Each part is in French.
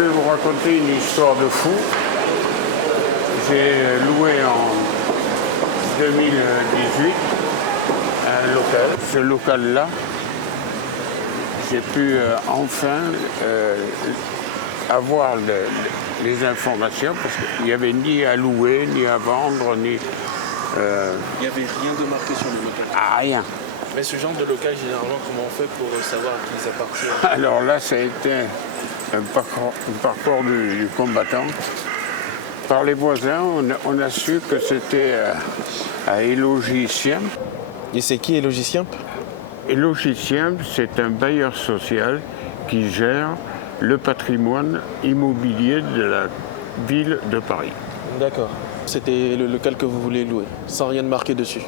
Je vais vous raconter une histoire de fou. J'ai loué en 2018 un local. Ce local-là, j'ai pu enfin avoir les informations parce qu'il n'y avait ni à louer, ni à vendre, ni... Il n'y avait rien de marqué sur le local. Ah, rien. Mais ce genre de local, généralement, comment on fait pour savoir à qui ils appartiennent? Alors là, ça a été un parcours du combattant. Par les voisins, on a su que c'était à Élogicien. Et c'est qui Élogicien? Élogicien, c'est un bailleur social qui gère le patrimoine immobilier de la ville de Paris. D'accord. C'était le local que vous voulez louer, sans rien de marqué dessus?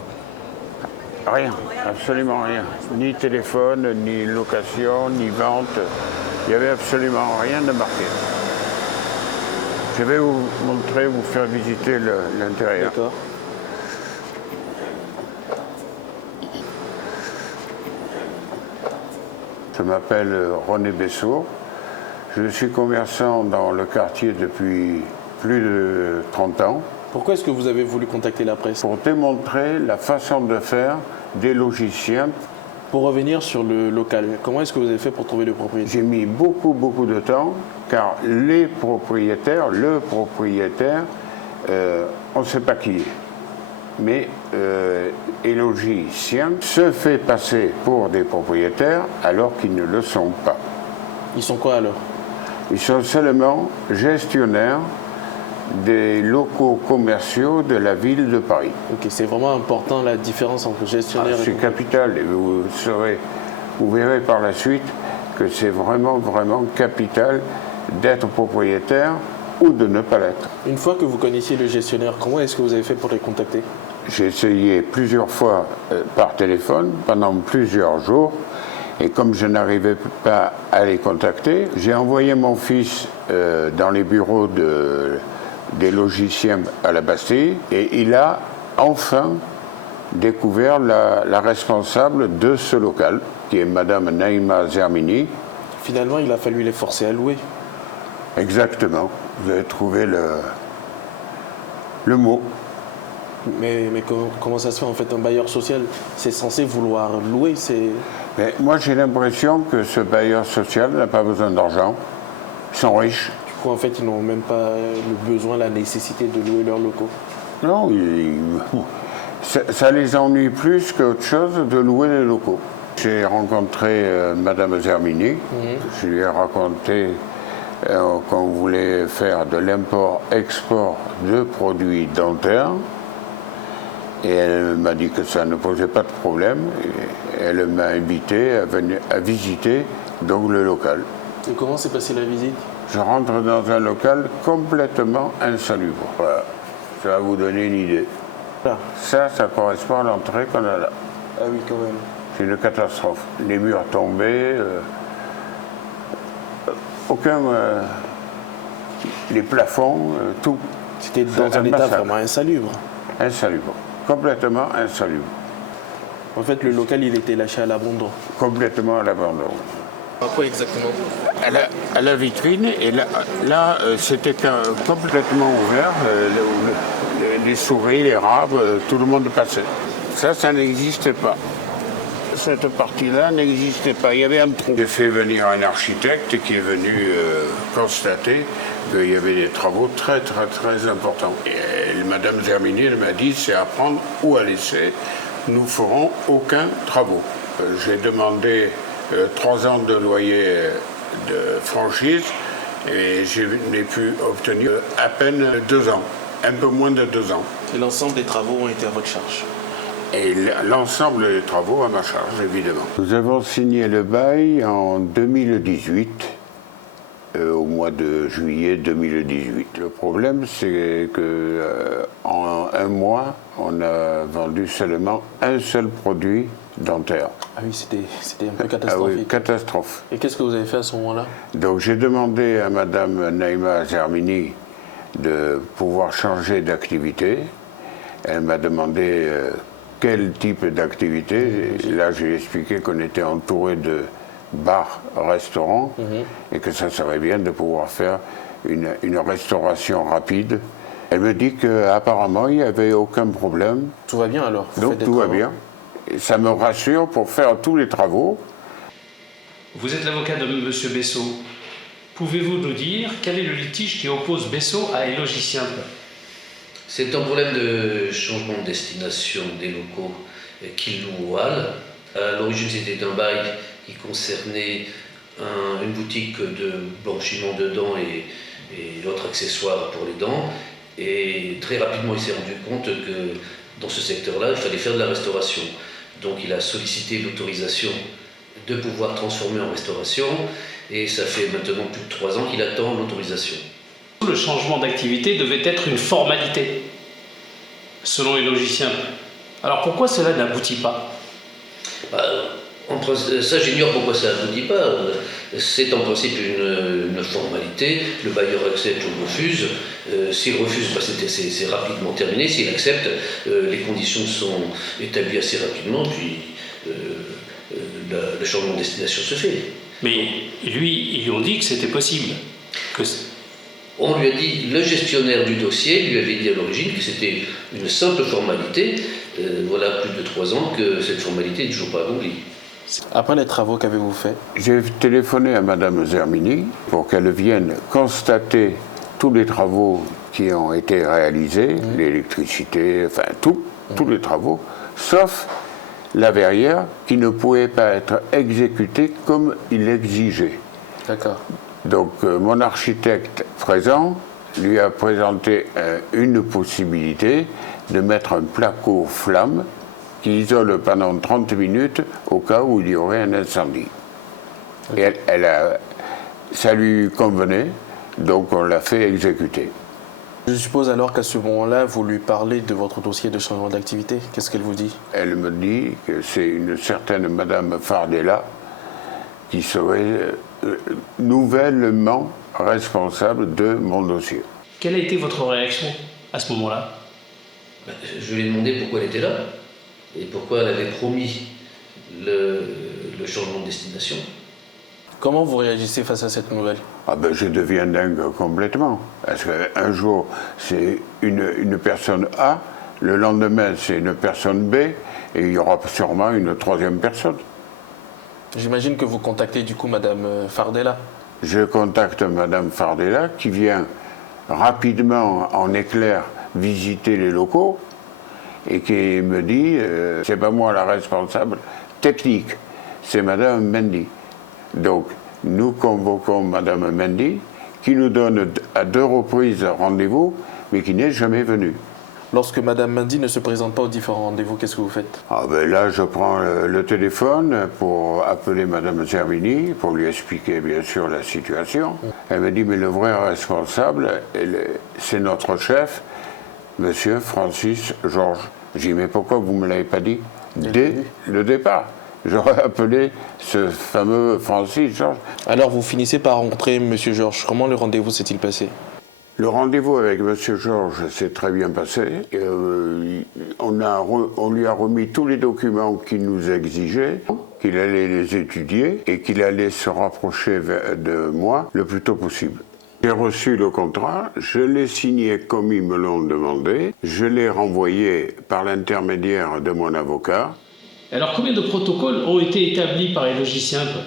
Rien, absolument rien. Ni téléphone, ni location, ni vente. Il n'y avait absolument rien de marqué. Je vais vous montrer, vous faire visiter l'intérieur. D'accord. Je m'appelle René Bessot. Je suis commerçant dans le quartier depuis plus de 30 ans. Pourquoi est-ce que vous avez voulu contacter la presse? Pour démontrer la façon de faire des logiciens. Pour revenir sur le local, comment est-ce que vous avez fait pour trouver le propriétaire? J'ai mis beaucoup de temps, car le propriétaire, on ne sait pas qui est. Mais Élogicien se fait passer pour des propriétaires alors qu'ils ne le sont pas. Ils sont quoi alors? Ils sont seulement gestionnaires des locaux commerciaux de la ville de Paris. Ok, c'est vraiment important la différence entre gestionnaire et... C'est capital et vous verrez par la suite que c'est vraiment capital d'être propriétaire ou de ne pas l'être. Une fois que vous connaissiez le gestionnaire, comment est-ce que vous avez fait pour les contacter? J'ai essayé plusieurs fois par téléphone pendant plusieurs jours et comme je n'arrivais pas à les contacter, j'ai envoyé mon fils dans les bureaux des logiciens à la Bastille et il a enfin découvert la responsable de ce local, qui est Madame Naïma Zermini. Finalement, il a fallu les forcer à louer. Exactement, vous avez trouvé le mot. Mais comment ça se fait en fait? Un bailleur social, c'est censé vouloir louer, Mais moi j'ai l'impression que ce bailleur social n'a pas besoin d'argent, ils sont riches. Du coup, en fait, ils n'ont même pas le besoin, la nécessité de louer leurs locaux. Non, ça les ennuie plus qu'autre chose de louer les locaux. J'ai rencontré Madame Zermini, je lui ai raconté qu'on voulait faire de l'import-export de produits dentaires. Et elle m'a dit que ça ne posait pas de problème. Et elle m'a invité à visiter donc le local. Et comment s'est passée la visite? Je rentre dans un local complètement insalubre. Voilà. Ça va vous donner une idée. Ah. Ça correspond à l'entrée qu'on a là. Ah oui, quand même. C'est une catastrophe. Les murs tombés, les plafonds, tout. C'était dans un état vraiment insalubre. Insalubre. Complètement insalubre. En fait, le local, il était lâché à l'abandon. Complètement à l'abandon. À quoi exactement? À la vitrine, et là c'était complètement ouvert. Les souris, les rats, tout le monde passait. Ça n'existait pas. Cette partie-là n'existait pas. Il y avait un trou. J'ai fait venir un architecte qui est venu constater qu'il y avait des travaux très importants. Et Madame Zermini m'a dit c'est à prendre ou à laisser. Nous ferons aucun travaux. J'ai demandé 3 ans de loyer de franchise et je n'ai pu obtenir à peine 2 ans, un peu moins de 2 ans. Et l'ensemble des travaux ont été à votre charge? Et l'ensemble des travaux à ma charge, évidemment. Nous avons signé le bail en 2018, au mois de juillet 2018. Le problème, c'est qu'en un mois, on a vendu seulement un seul produit dentaire. Ah oui, c'était un peu catastrophique. Ah oui, catastrophe. Et qu'est-ce que vous avez fait à ce moment-là? Donc j'ai demandé à Madame Naïma Zermini de pouvoir changer d'activité. Elle m'a demandé quel type d'activité. Là, j'ai expliqué qu'on était entouré bar, restaurant, et que ça serait bien de pouvoir faire une restauration rapide. Elle me dit qu'apparemment, il n'y avait aucun problème. Tout va bien alors? Donc tout va bien. Et ça me rassure pour faire tous les travaux. Vous êtes l'avocat de M. Bessot. Pouvez-vous nous dire quel est le litige qui oppose Bessot à Élogie Simple? C'est un problème de changement de destination des locaux qu'il loue au Halles. À l'origine, c'était un bail qui concernait une boutique de blanchiment de dents et d'autres accessoires pour les dents. Et très rapidement, il s'est rendu compte que dans ce secteur-là, il fallait faire de la restauration. Donc il a sollicité l'autorisation de pouvoir transformer en restauration. Et ça fait maintenant plus de 3 ans qu'il attend l'autorisation. Le changement d'activité devait être une formalité, selon Élogie Simple. Alors pourquoi cela n'aboutit pas? Ça, j'ignore pourquoi ça n'aboutit pas. C'est en principe une formalité. Le bailleur accepte ou refuse. S'il refuse, c'est rapidement terminé. S'il accepte, les conditions sont établies assez rapidement, puis le changement de destination se fait. Mais lui, ils lui ont dit que c'était possible. On lui a dit, le gestionnaire du dossier lui avait dit à l'origine que c'était une simple formalité. Voilà plus de 3 ans que cette formalité n'est toujours pas accomplie. Après les travaux, qu'avez-vous fait? J'ai téléphoné à Madame Zermini pour qu'elle vienne constater tous les travaux qui ont été réalisés, l'électricité, enfin tous les travaux, sauf la verrière qui ne pouvait pas être exécutée comme il l'exigeait. D'accord. Donc mon architecte présent lui a présenté une possibilité de mettre un placo flamme qui isole pendant 30 minutes au cas où il y aurait un incendie. Et ça lui convenait, donc on l'a fait exécuter. Je suppose alors qu'à ce moment-là, vous lui parlez de votre dossier de changement d'activité. Qu'est-ce qu'elle vous dit? Elle me dit que c'est une certaine Madame Fardella qui serait nouvellement responsable de mon dossier. Quelle a été votre réaction à ce moment-là? Je lui ai demandé pourquoi elle était là et pourquoi elle avait promis le changement de destination. Comment vous réagissez face à cette nouvelle? Je deviens dingue complètement. Parce qu'un jour, c'est une personne A, le lendemain, c'est une personne B, et il y aura sûrement une 3e personne. J'imagine que vous contactez du coup Madame Fardella. Je contacte Madame Fardella qui vient rapidement en éclair visiter les locaux et qui me dit c'est pas moi la responsable technique, c'est Madame Mendy. Donc nous convoquons Madame Mendy qui nous donne à 2 reprises rendez-vous mais qui n'est jamais venue. Lorsque Madame Mendy ne se présente pas aux différents rendez-vous, qu'est-ce que vous faites? Là, je prends le téléphone pour appeler Madame Zermini, pour lui expliquer bien sûr la situation. Elle me dit, mais le vrai responsable, c'est notre chef, Monsieur Francis Georges. J'ai dit, mais pourquoi vous ne me l'avez pas dit dès le départ? J'aurais appelé ce fameux Francis Georges. Alors vous finissez par rencontrer Monsieur Georges. Comment le rendez-vous s'est-il passé? Le rendez-vous avec M. Georges s'est très bien passé. On lui a remis tous les documents qu'il nous exigeait, qu'il allait les étudier et qu'il allait se rapprocher de moi le plus tôt possible. J'ai reçu le contrat, je l'ai signé comme ils me l'ont demandé, je l'ai renvoyé par l'intermédiaire de mon avocat. Alors combien de protocoles ont été établis par Élogie Simple?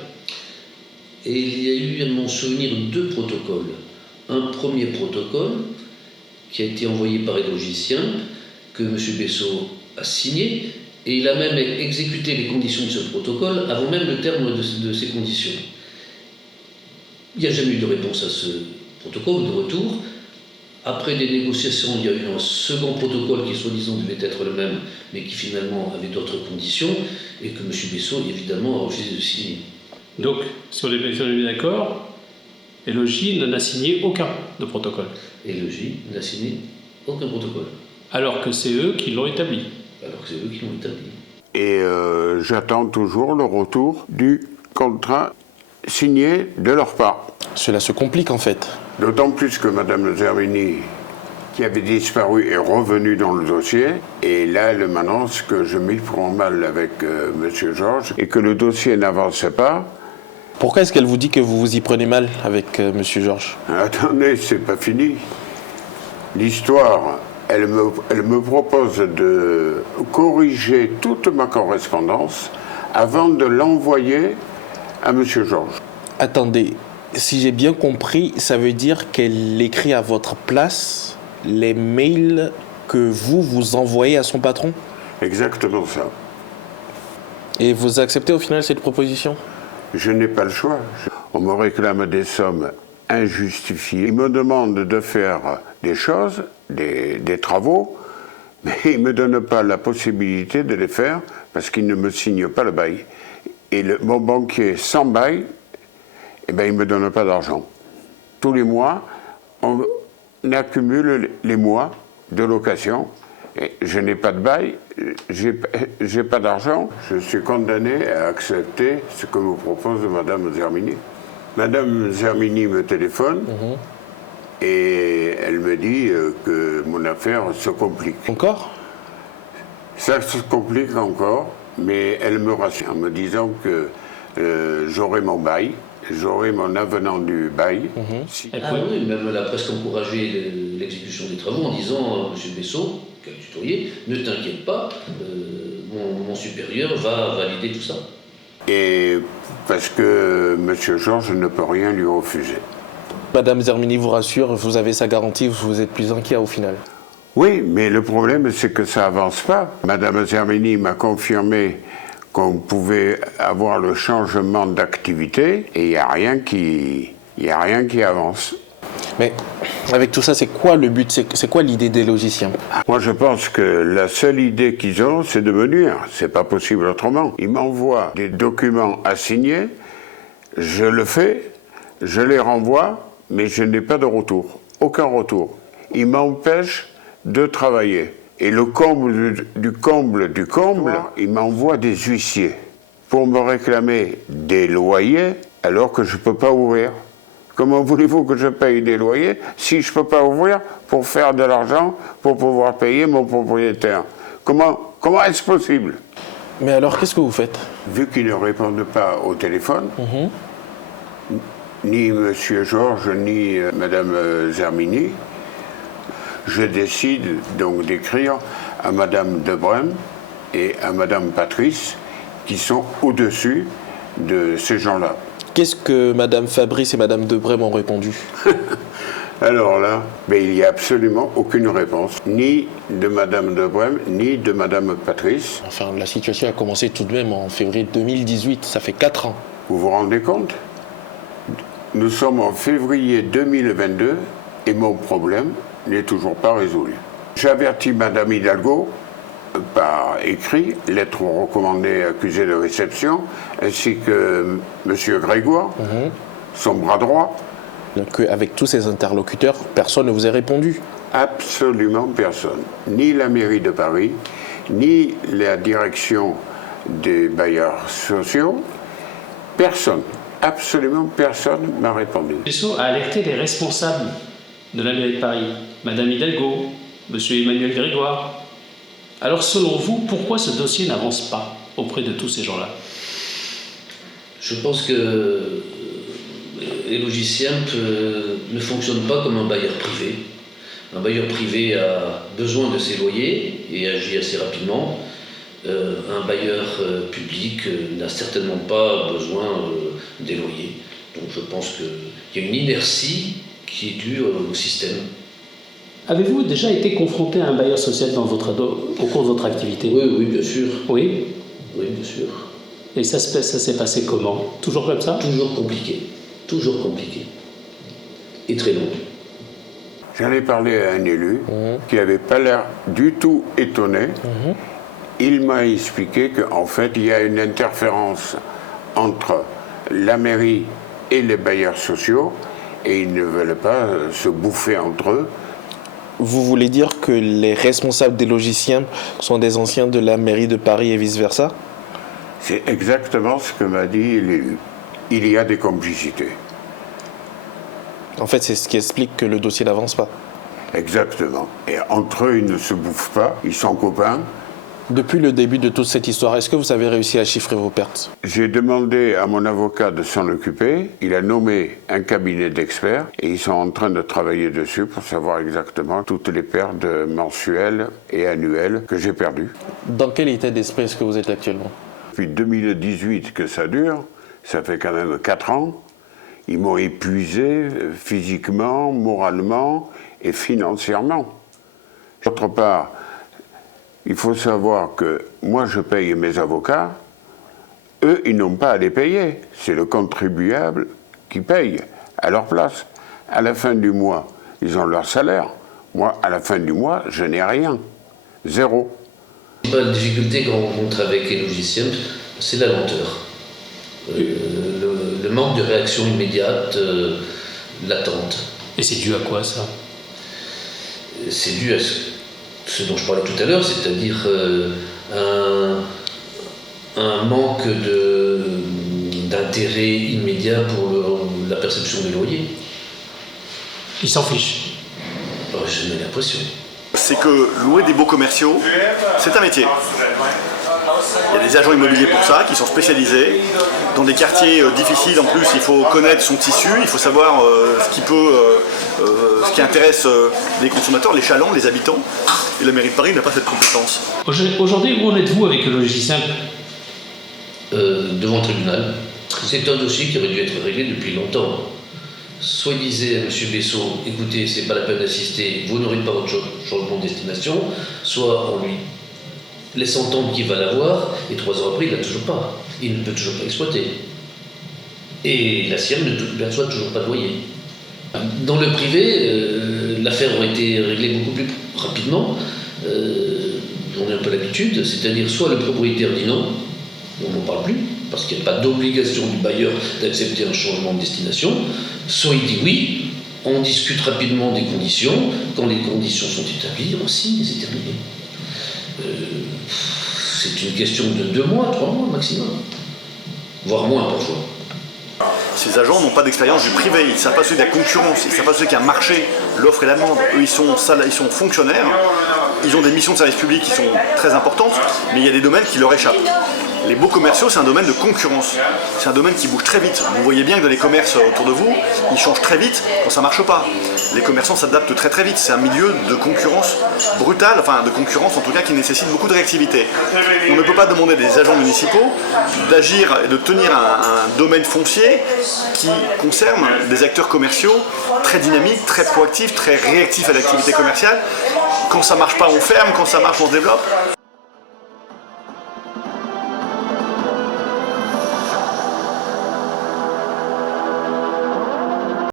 Et il y a eu, à mon souvenir, 2 protocoles. Un premier protocole qui a été envoyé par Élogie Simple, que M. Bessot a signé, et il a même exécuté les conditions de ce protocole avant même le terme de ces conditions. Il n'y a jamais eu de réponse à ce protocole, de retour. Après des négociations, il y a eu un second protocole qui, soi-disant, devait être le même, mais qui finalement avait d'autres conditions, et que M. Bessot, évidemment, a refusé de signer. Donc, si on est bien d'accord, Élogie n'en a signé aucun de protocole. Élogie n'a signé aucun protocole. Alors que c'est eux qui l'ont établi. Alors que c'est eux qui l'ont établi. Et j'attends toujours le retour du contrat signé de leur part. Cela se complique en fait. D'autant plus que Mme Zermini, qui avait disparu, est revenue dans le dossier. Et là, elle m'annonce que je m'y prends mal avec M. Georges et que le dossier n'avance pas Pourquoi est-ce qu'elle vous dit que vous vous y prenez mal avec Monsieur Georges? Attendez, c'est pas fini. L'histoire, elle me propose de corriger toute ma correspondance avant de l'envoyer à M. Georges. Attendez, si j'ai bien compris, ça veut dire qu'elle écrit à votre place les mails que vous envoyez à son patron? Exactement ça. Et vous acceptez au final cette proposition? Je n'ai pas le choix. On me réclame des sommes injustifiées. Il me demande de faire des choses, des travaux, mais il ne me donne pas la possibilité de les faire parce qu'il ne me signe pas le bail. Et mon banquier sans bail, eh ben, il ne me donne pas d'argent. Tous les mois, on accumule les mois de location. Et je n'ai pas de bail, j'ai pas d'argent. Je suis condamné à accepter ce que me propose Madame Zermini. Madame Zermini me téléphone et elle me dit que mon affaire se complique. Encore? Ça se complique encore, mais elle me rassure en me disant que j'aurai mon bail, j'aurai mon avenant du bail. Ah oui, même elle a presque encouragé l'exécution des travaux en disant Monsieur Bessot, qu'elle tutoyait, ne t'inquiète pas, mon supérieur va valider tout ça. Et parce que M. Georges ne peut rien lui refuser. Madame Zermini vous rassure, vous avez sa garantie, vous êtes plus inquiet au final. Oui, mais le problème, c'est que ça avance pas. Madame Zermini m'a confirmé qu'on pouvait avoir le changement d'activité et il n'y a rien qui avance. Mais avec tout ça, c'est quoi le but? C'est quoi l'idée des logiciens? Moi, je pense que la seule idée qu'ils ont, c'est de me nuire. C'est pas possible autrement. Ils m'envoient des documents à signer, je le fais, je les renvoie, mais je n'ai pas de retour. Aucun retour. Ils m'empêchent de travailler. Et le comble du comble, ils m'envoient des huissiers pour me réclamer des loyers alors que je ne peux pas ouvrir. Comment voulez-vous que je paye des loyers si je ne peux pas ouvrir pour faire de l'argent pour pouvoir payer mon propriétaire? Comment est-ce possible? Mais alors, qu'est-ce que vous faites? Vu qu'ils ne répondent pas au téléphone, ni M. Georges, ni Mme Zermini, je décide donc d'écrire à Mme Debrem et à Mme Patrice, qui sont au-dessus de ces gens-là. Qu'est-ce que Mme Fabrice et Mme Debrem ont répondu? Alors là, il n'y a absolument aucune réponse, ni de Mme Debrem, ni de Mme Patrice. Enfin, la situation a commencé tout de même en février 2018, ça fait 4 ans. Vous vous rendez compte? Nous sommes en février 2022 et mon problème n'est toujours pas résolu. J'avertis Mme Hidalgo par écrit, lettre recommandée accusée de réception, ainsi que M. Grégoire, son bras droit. Donc avec tous ces interlocuteurs, personne ne vous a répondu? Absolument personne. Ni la mairie de Paris, ni la direction des bailleurs sociaux, personne. Absolument personne m'a répondu. Bessot a alerté les responsables de la mairie de Paris, Madame Hidalgo, Monsieur Emmanuel Grégoire. Alors selon vous, pourquoi ce dossier n'avance pas auprès de tous ces gens-là? Je pense que les logiciens ne fonctionnent pas comme un bailleur privé. Un bailleur privé a besoin de ses loyers et agit assez rapidement. Un bailleur public n'a certainement pas besoin des loyers. Donc je pense qu'il y a une inertie qui est due au système. Avez-vous déjà été confronté à un bailleur social au cours de votre activité? Oui, bien sûr. Oui? Oui, bien sûr. Et ça s'est passé comment? Toujours comme ça? Toujours compliqué. Toujours compliqué. Et très long. J'en ai parlé à un élu qui n'avait pas l'air du tout étonné. Il m'a expliqué qu'en fait, il y a une interférence entre la mairie et les bailleurs sociaux et ils ne veulent pas se bouffer entre eux. Vous voulez dire que les responsables des logiciens sont des anciens de la mairie de Paris et vice-versa? C'est exactement ce que m'a dit l'élu. Il y a des complicités. En fait, c'est ce qui explique que le dossier n'avance pas. Exactement. Et entre eux, ils ne se bouffent pas, ils sont copains. Depuis le début de toute cette histoire, est-ce que vous avez réussi à chiffrer vos pertes? J'ai demandé à mon avocat de s'en occuper. Il a nommé un cabinet d'experts et ils sont en train de travailler dessus pour savoir exactement toutes les pertes mensuelles et annuelles que j'ai perdues. Dans quel état d'esprit est-ce que vous êtes actuellement? Depuis 2018 que ça dure, ça fait quand même 4 ans. Ils m'ont épuisé physiquement, moralement et financièrement. D'autre part, il faut savoir que moi je paye mes avocats, eux ils n'ont pas à les payer, c'est le contribuable qui paye à leur place. À la fin du mois, ils ont leur salaire, moi à la fin du mois je n'ai rien, zéro. La difficulté qu'on rencontre avec les logiciels, c'est la lenteur. Le manque de réaction immédiate, l'attente. Et c'est dû à quoi ça? C'est dû à ce dont je parlais tout à l'heure, c'est-à-dire un manque d'intérêt immédiat pour la perception des loyers. Ils s'en fichent. J'ai l'impression. C'est que louer des baux commerciaux, c'est un métier. Il y a des agents immobiliers pour ça, qui sont spécialisés. Dans des quartiers difficiles, en plus, il faut connaître son tissu, il faut savoir ce qui intéresse les consommateurs, les chalands, les habitants. Et la mairie de Paris n'a pas cette compétence. Aujourd'hui, où en êtes-vous avec le logiciel? Devant le tribunal. C'est un dossier qui aurait dû être réglé depuis longtemps. Soit il disait à M. Bessot, écoutez, c'est pas la peine d'assister, vous n'aurez pas votre changement de destination, soit on lui laisse entendre qu'il va l'avoir, et 3 ans après, il l'a toujours pas. Il ne peut toujours pas exploiter. Et la sienne ne perçoit toujours pas de loyer. Dans le privé, l'affaire aurait été réglée beaucoup plus rapidement. On a un peu l'habitude, c'est-à-dire soit le propriétaire dit non, on n'en parle plus, parce qu'il n'y a pas d'obligation du bailleur d'accepter un changement de destination, soit il dit oui, on discute rapidement des conditions, quand les conditions sont établies, on signe et c'est terminé. C'est une question de 2 mois, 3 mois maximum, voire moins parfois. Ces agents n'ont pas d'expérience du privé, ils ne savent pas ce qu'est la concurrence, ils ne savent pas ce qu'est un marché, l'offre et la demande. Eux, ils sont fonctionnaires, ils ont des missions de service public qui sont très importantes, mais il y a des domaines qui leur échappent. Les baux commerciaux, c'est un domaine de concurrence. C'est un domaine qui bouge très vite. Vous voyez bien que dans les commerces autour de vous, ils changent très vite quand ça ne marche pas. Les commerçants s'adaptent très très vite. C'est un milieu de concurrence brutale, enfin de concurrence en tout cas qui nécessite beaucoup de réactivité. On ne peut pas demander des agents municipaux d'agir et de tenir un domaine foncier qui concerne des acteurs commerciaux très dynamiques, très proactifs, très réactifs à l'activité commerciale. Quand ça ne marche pas, on ferme. Quand ça marche, on se développe.